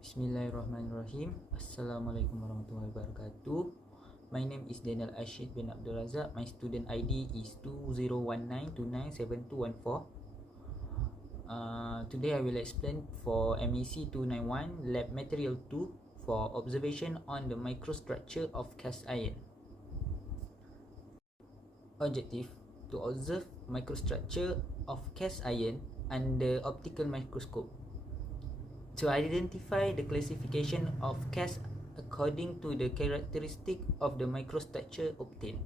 Bismillahirrahmanirrahim. Assalamualaikum warahmatullahi wabarakatuh. My name is Daniel Ashid bin Abdul Razak. My student ID is 2019297214. Today I will explain for MAC 291 Lab Material 2 for observation on the microstructure of cast iron. Objective: to observe microstructure of cast iron under optical microscope. To identify the classification of cast according to the characteristic of the microstructure obtained.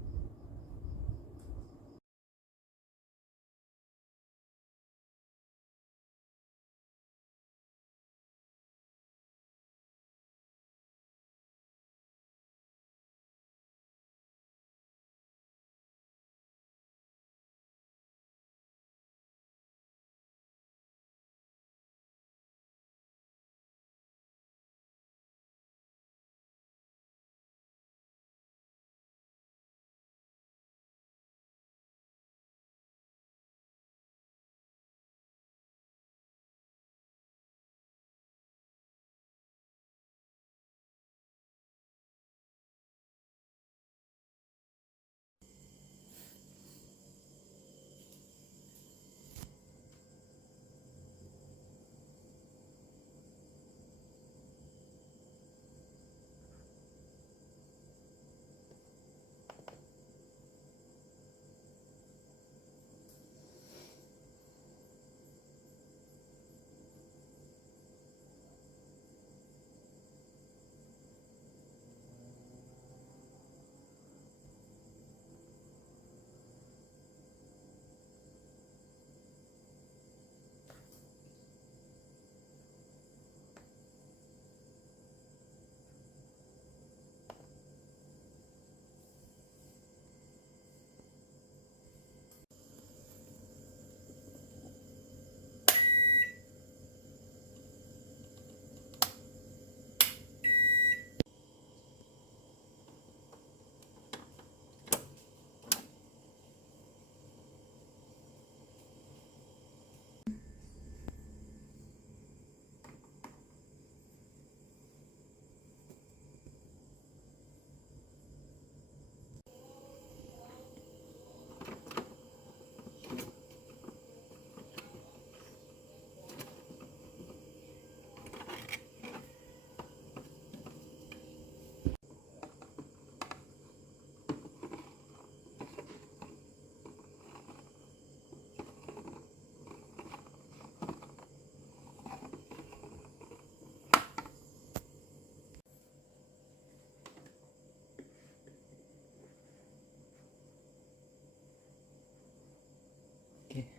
Okay.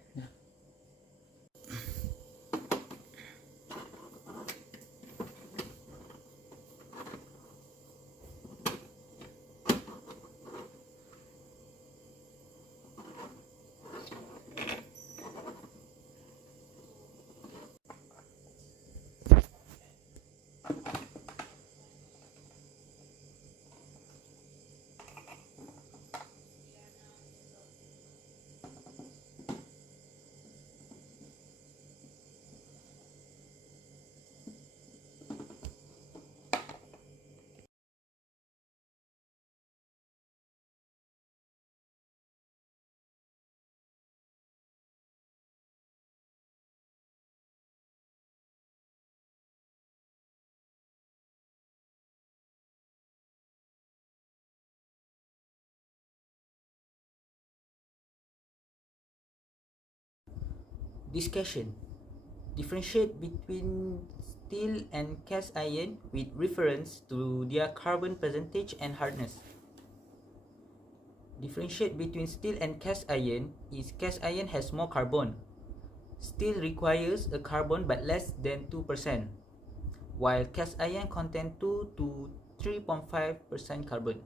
Discussion: differentiate between steel and cast iron with reference to their carbon percentage and hardness. Differentiate between steel and cast iron is cast iron has more carbon. Steel requires a carbon but less than 2%, while cast iron contains 2 to 3.5% carbon.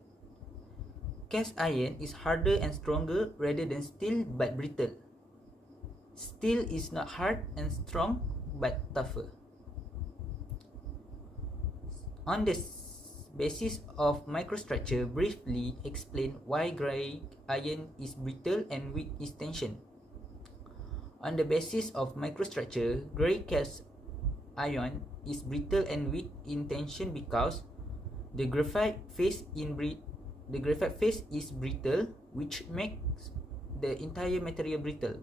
Cast iron is harder and stronger rather than steel but brittle. Steel is not hard and strong but tougher. On the basis of microstructure, briefly explain why gray iron is brittle and weak its tension. On the basis of microstructure, gray cast iron is brittle and weak in tension because the graphite phase is brittle, which makes the entire material brittle.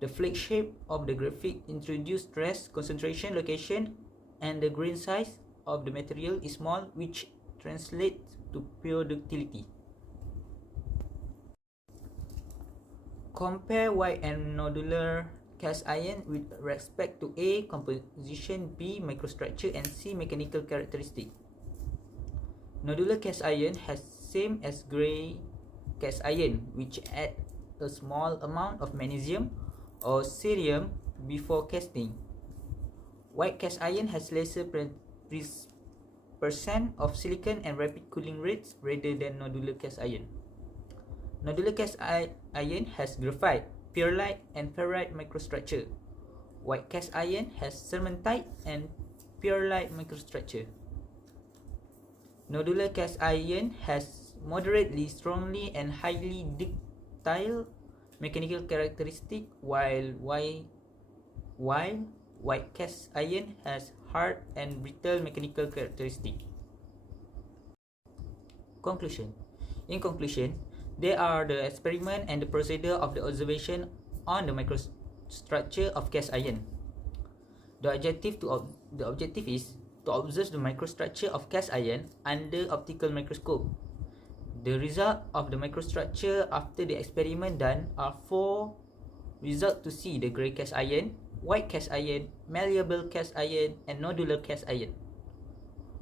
The flake shape of the graphite introduces stress, concentration, location, and the grain size of the material is small, which translates to pure ductility. Compare white and nodular cast iron with respect to A. composition, B. microstructure, and C. mechanical characteristic. Nodular cast iron has same as grey cast iron, which add a small amount of magnesium or cerium before casting. White cast iron has lesser percent of silicon and rapid cooling rates rather than nodular cast iron. Nodular cast iron has graphite, pearlite, and ferrite microstructure. White cast iron has cementite and pearlite microstructure. Nodular cast iron has moderately, strongly, and highly ductile mechanical characteristic, while white cast iron has hard and brittle mechanical characteristic. Conclusion. In conclusion, there are the experiment and the procedure of the observation on the microstructure of cast iron. The objective is to observe the microstructure of cast iron under optical microscope. The result of the microstructure after the experiment done are 4 results to see: the grey cast iron, white cast iron, malleable cast iron, and nodular cast iron.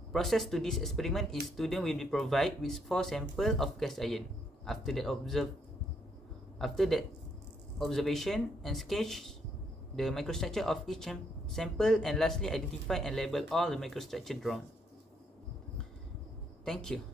Process to this experiment is student will be provided with 4 samples of cast iron. After that observation and sketch the microstructure of each sample, and lastly identify and label all the microstructure drawn. Thank you.